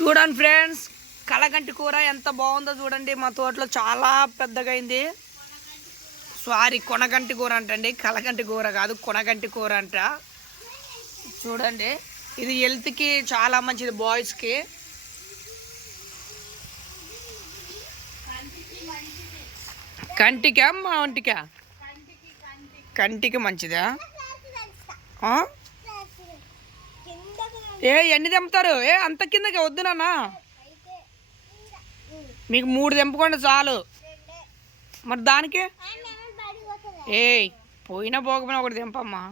చూడండి ఫ్రెండ్స్, కలగంటి కూర ఎంత బాగుందో చూడండి. మా తోటలో చాలా పెద్దగా అయింది. సారీ, కొనగంటి కూర అంటండి, కలగంటి కూర కాదు, కొనగంటి కూర అంట. చూడండి, ఇది హెల్త్కి చాలా మంచిది, బాయ్స్కి. కంటికా ఒంటికా? కంటికి మంచిదా? ఎన్ని తెంపుతారు? అంత కిందకి వద్దు నాన్న, మీకు 3 తెంపుకోండి చాలు. మరి దానికి పోయినా పోకపోయినా ఒకటి తెంపమ్మా.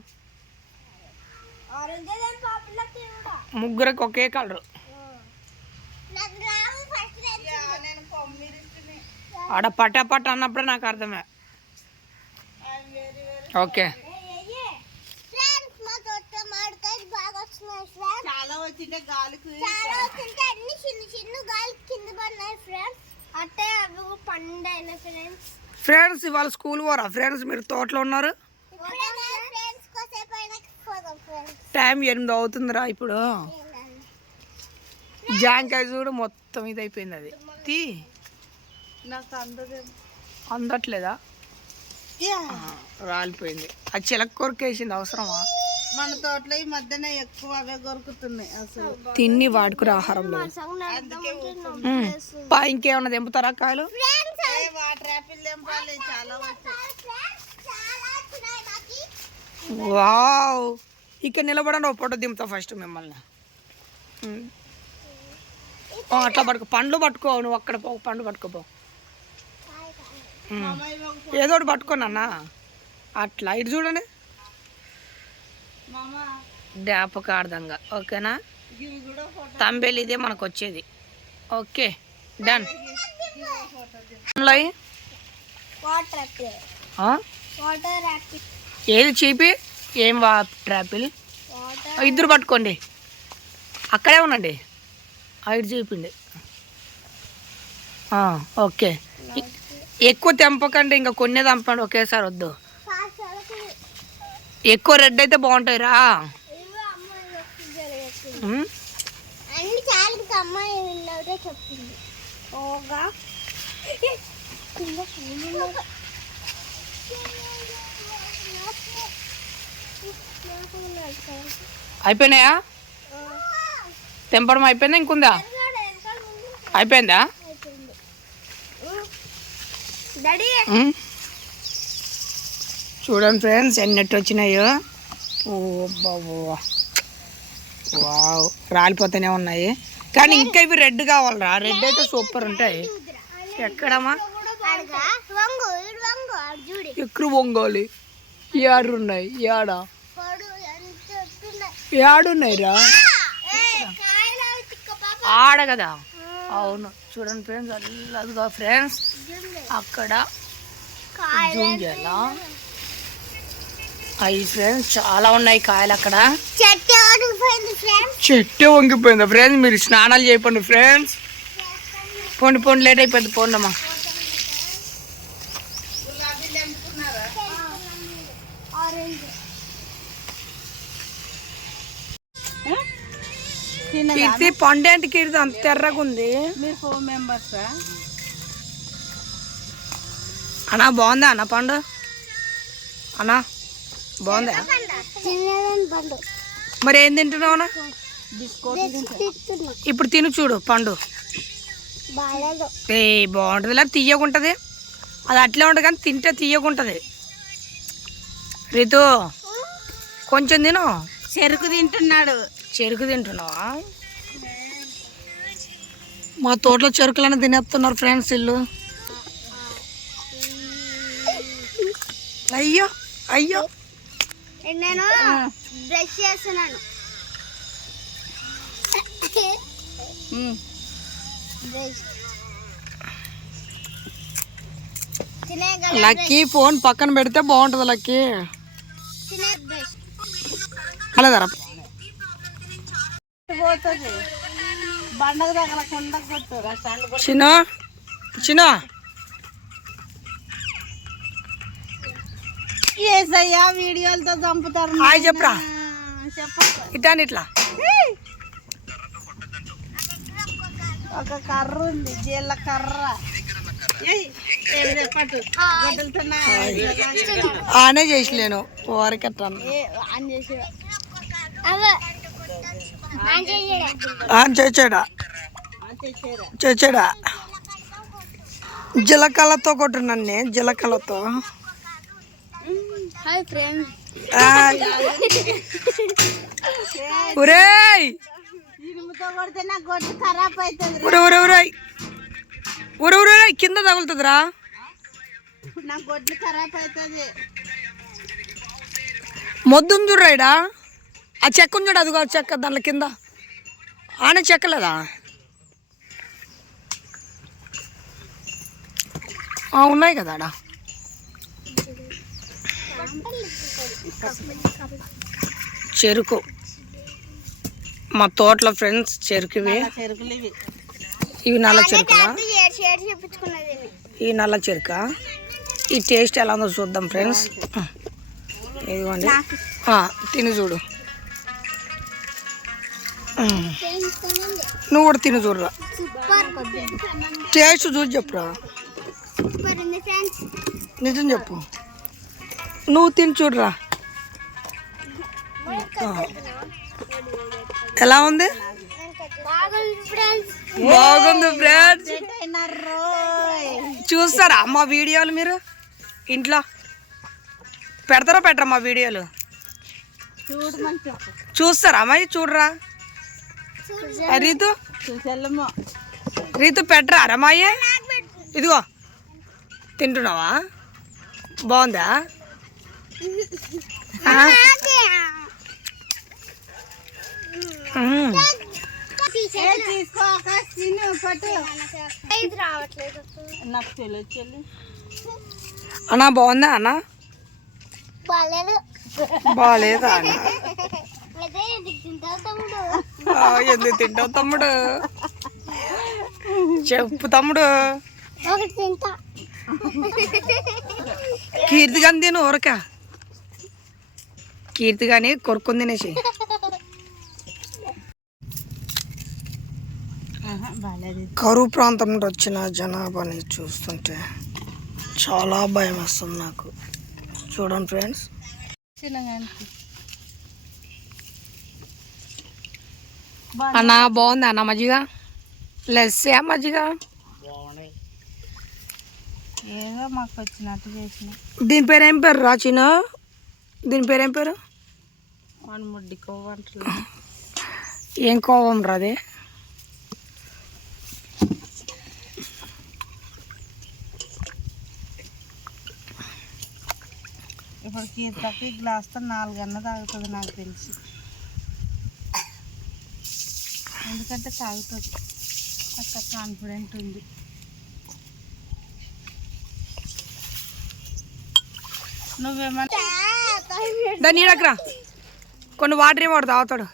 ముగ్గురికి ఒకే కలరు. ఆడ పట్ట అన్నప్పుడే నాకు అర్థమే. ఓకే, ఫ్రెండ్స్ ఇవాళ స్కూల్ పోరా ఫ్రెండ్స్? మీరు తోటలో ఉన్నారు. టైం 8 అవుతుందిరా ఇప్పుడు. జాంకాయ చూడు మొత్తం ఇది అయిపోయింది. అది తీ, నాకు అందట్లేదా? రాలిపోయింది. అది చిలక కొరికేసింది. అవసరమా? మన తోటలో ఈ మధ్యన ఎక్కువ అవే కొరుకుతున్నాయి. అసలు తిన్ని వాడుకునే ఆహారంలో. ఇంకేమన్నా తెంపుతారా కాయలు? వావ్, ఇక్కడ నిలబడండి, ఒక ఫోటో దింపుతా ఫస్ట్ మిమ్మల్ని. అట్లా పట్టుకో, పండ్లు పట్టుకో. నువ్వు అక్కడ పో, పండు పట్టుకోపో. ఏదో ఒకటి పట్టుకోనన్నా. అట్లా ఇటు చూడండి, జ్ఞాపకార్థంగా. ఓకేనా? తంబేలు ఇదే మనకు వచ్చేది. Okay, done. ఏది చీపి? ఏం వాటర్ యాపిల్? ఇద్దరు పట్టుకోండి, అక్కడే ఉండండి. ఇటు చూపిండి. ఓకే, ఎక్కువ తెంపకండి, ఇంకా కొన్ని తెంపండి ఒకేసారి. వద్దు, ఎక్కువ రెడ్ అయితే బాగుంటాయి రా. అయిపోయినాయా? తెంపడం అయిపోయిందా? ఇంకుందా? అయిపోయిందా? చూడండి ఫ్రెండ్స్, ఎన్నెట్టు వచ్చినాయో. ఓ బాబు, వావ్, రాలిపోతూనే ఉన్నాయి. కానీ ఇంకా ఇవి రెడ్ కావాలరా. రెడ్ అయితే సూపర్ ఉంటాయి. ఎక్కడమ్మా? ఎక్కడ వంగాలి? ఏడున్నాయి? ఏడున్నాయి రా? ఆడ కదా. అవును, చూడండి ఫ్రెండ్స్, అదిగా ఫ్రెండ్స్ అక్కడ జూమ్ చేయాలా? అయ్యి ఫ్రెండ్స్, చాలా ఉన్నాయి కాయలు అక్కడ. చెట్టు వంగిపోయిందా ఫ్రెండ్స్? మీరు స్నానాలు చేయకండి ఫ్రెండ్స్. పోండి, లేట్ అయిపోయింది, పోండమ్మా. కీర్తి, పండు ఏంటి కీర్తి అంత ఎర్రగా ఉంది? మీరు 4 మెంబర్స్ అన్నా? బాగుందా అన్న పండు? అన్నా బాగుందా? మరి ఏం తింటున్నావు అన్న? ఇప్పుడు తిను చూడు పండు. బాగుంటుంది, లేదా తీయగుంటది. అది అట్లే ఉంటుంది కానీ తింటే తీయగుంటది. రితు కొంచెం తిను. చెరుకు తింటున్నాడు. చెరుకు తింటున్నావా? మా తోటలో చెరుకులను తినేస్తున్నారు ఫ్రెండ్స్ ఇల్లు. అయ్యో అయ్యో, నేను బ్రష్ చేస్తున్నాను. లక్కీ ఫోన్ పక్కన పెడితే బాగుంటుంది. లక్కీ అలాదరా చిన్న చిన్న ఏసయ్యా వీడియోలతో చంపుతారు. హాయ్ చెప్పరా, ఇట్లా ఇట్లా ఒక కర్ర ఉంది, జీలకర్ర. పట్టు గొడ్డలతోనా? ఆనే చేసలేను ఓరకట్టాను చేచాడా చేచాడా జీలకర్రతో కొట్టున్నాను జీలకర్రతో. Hi friends. ఒరేయ్ ఇనుముతో కొడితే నా గొడ్డు ఖరాబ్ అవుతుంది. ఊరే కింద తగులుతుందిరా. నా గొడ్లు ఖరాబ్ అవుతుంది. మొద్దును చూడరాయిడా ఆ చెక్కను చూడు, అదిగో చెక్క దాంట్లో కింద ఆనే చెక్కలేదా? ఉన్నాయి కదా ఆడ. చెరుకు మా తోటలో ఫ్రెండ్స్ చెరుకువి. చెరుకులు ఇవి. ఇవి నల్ల చెరుకులా? ఈ నల్ల చెరుక. ఈ టేస్ట్ ఎలా ఉందో చూద్దాం ఫ్రెండ్స్. ఇదిగోండి తిని చూడు. నువ్వు కూడా తిని చూడరా, టేస్ట్ చూసి చెప్పురా. నిజం చెప్పు, నువ్వు తిని చూడరా ఎలా ఉంది. బాగుంది ఫ్రెండ్స్. చూస్తారా మా వీడియోలు మీరు ఇంట్లో? పెడతారా పెట్టరా మా వీడియోలు? చూస్తారా అమ్మాయి? చూడరా రీతు, రీతు పెట్టరా అమ్మాయి? ఇదిగో తింటున్నావా? బాగుందా? అన్నా బాగుందా అన్న? బాగాలేదా అన్న? ఎందుకు తింటావు తమ్ముడు? చెప్పు తమ్ముడు. కీర్తి కానీ తిను ఊరక. కీర్తి కానీ కొరుక్కొని తినేసి. కరువు ప్రాంతం నుండి వచ్చిన జనాభాని చూస్తుంటే చాలా భయం వస్తుంది నాకు. చూడండి ఫ్రెండ్స్. అన్న బాగుంది అన్న మజ్జిగ? లస్సీ మజ్జిగ ఏదో మాకు వచ్చినట్టు చేసిన. దీని పేరు ఏం పేరు రాచిన? దీని పేరు ఏం పేరు? ముడ్డి కోవ అంటారు. ఏం కోవం రాది? ఇప్పుడు కీర్తకి గ్లాస్తో 4 అన్న తాగుతుంది నాకు తెలిసి. ఎందుకంటే తాగుతుంది, అక్కడ కాన్ఫిడెంట్ ఉంది. నువ్వేమన్నా దాన్ని నీడకరా, కొన్ని వాటర్ ఏమో తాగుతాడు.